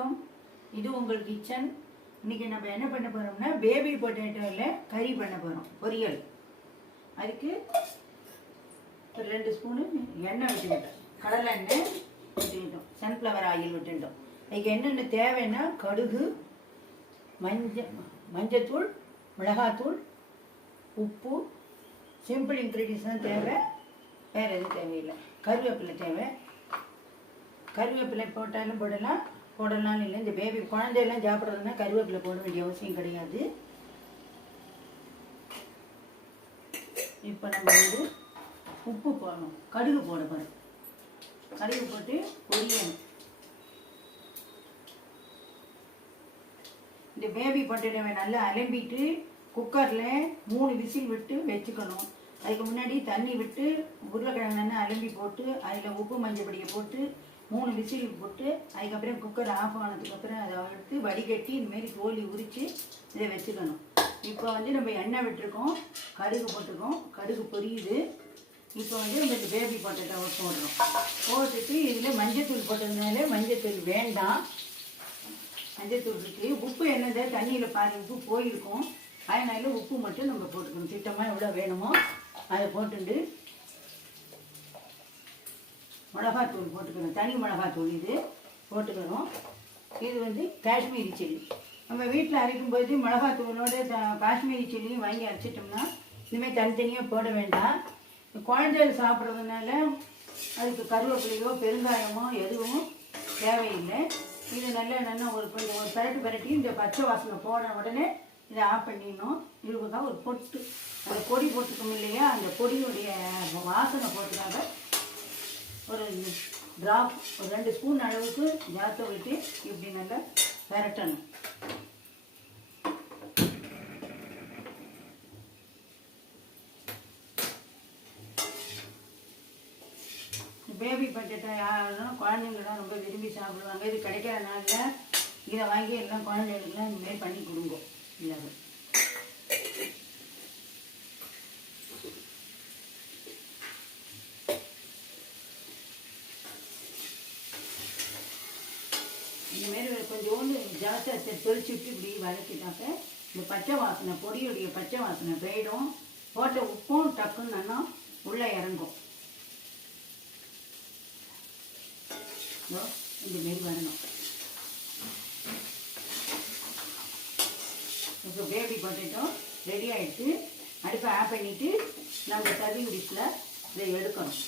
வணக்கம். இது உங்கள் கிச்சன். இன்னைக்கு நம்ம என்ன பண்ண போறோம்னா பேபி பொட்டேட்டோவில் கறி பண்ண போகிறோம், பொரியல். அதுக்கு ஒரு 2 ஸ்பூனு எண்ணெய் விட்டுக்கிட்டோம், கடலை எண்ணெய் விட்டுக்கிட்டோம், சன்ஃப்ளவர் ஆயில் விட்டுட்டோம். அதுக்கு என்னென்ன தேவைன்னா கடுகு, மஞ்சத்தூள், மிளகாத்தூள், உப்பு, சிம்பிள் இன்க்ரீடியன்ஸ் தான் தேவை, வேறு எதுவும் தேவையில்லை. கருவேப்பிலை தேவை. கருவேப்பிலை போட்டாலும் போடலாம் இல்லை. இந்த பேபி குழந்தையெல்லாம் சாப்பிட்றதுனா கருவேப்பிலை போட வேண்டிய அவசியம் கிடையாது. இப்போ நம்ம உப்பு போடணும், கடுகு போட போகிறோம். கடுகு போட்டு பொரியணும். இந்த பேபி பொட்டேட்டோவை நல்லா அலம்பிட்டு குக்கரில் 3 விசில் விட்டு வச்சுக்கணும். அதுக்கு முன்னாடி தண்ணி விட்டு உருளைக்கிழங்கு அலம்பி போட்டு அதில் உப்பு மஞ்சள் பொடியை போட்டு 3 விசில் போட்டு அதுக்கப்புறம் குக்கர் ஆஃப் ஆனதுக்கப்புறம் அதை எடுத்து வடிகட்டி இந்தமாரி தோலி உரித்து இதை வச்சுக்கணும். இப்போ நம்ம எண்ணெய் விட்டுருக்கோம், கடுகு போட்டிருக்கோம், கடுகு பொரியுது. இப்போ நம்ம இந்த பேபி பொட்டேட்டோவை போடுறோம். போட்டுட்டு இதில் மஞ்சத்தூள் போட்டதுனால மஞ்சத்தூள் வேண்டாம், மஞ்சத்தூள் இருக்குது. உப்பு என்னது தண்ணியில் பாதி உப்பு போயிருக்கும், அதனால உப்பு மட்டும் நம்ம போட்டுக்கணும். திட்டமாக எவ்வளோ வேணுமோ அதை போட்டுட்டு மிளகாத்தூள் போட்டுக்கணும், தனி மிளகாத்தூள் இது போட்டுக்கணும். இது காஷ்மீரி சில்லி. நம்ம வீட்டில் அரைக்கும்போது மிளகாத்தூளோட காஷ்மீரி சில்லியும் வாங்கி அரைச்சிட்டோம்னா இனிமேல் தனித்தனியாக போட வேண்டாம். குழந்தைகள் சாப்பிட்றதுனால அதுக்கு கருவேப்பிலையோ பெருங்காயமோ எதுவும் தேவையில்லை. இது நல்லா ஒரு பரட்டி இந்த பச்சை வாசனை போன உடனே இதை ஆஃப் பண்ணிடணும். இதுக்கு ஒரு பொட்டு அந்த பொடி போட்டுக்கணும் இல்லையா, அந்த பொடியுடைய வாசனை போட்டுக்காக ஒரு ட்ராப், ஒரு 2 ஸ்பூன் அளவுக்கு ஜாத்தை விட்டு இப்படி நல்லா பரட்டணும். பேபி பொட்டேட்டோ யாரும் குழந்தைங்களாம் ரொம்ப விரும்பி சாப்பிடுவாங்க. இது கிடைக்கிற நாளில் இதை வாங்கி எல்லாம் குழந்தைகளுக்குலாம் இந்தமாரி பண்ணி கொடுங்க. இல்லை இந்தமாரி கொஞ்சோண்டு ஜாஸ்தியாக தெளிச்சு விட்டு இப்படி வதக்கிட்டாக்க இந்த பச்சை வாசனை, பொடியுடைய பச்சை வாசனை போயிடும். போட்ட உப்பும் டக்குன்னு நல்லா உள்ளே இறங்கும். இந்தமாரி வரணும். இப்போ பேபி பொட்டேட்டோ ரெடி ஆகிடுச்சு. அடுப்பை ஆஃப் பண்ணிவிட்டு நம்ம சர்விங் டிஷ்ஷில் இதை எடுக்கணும்.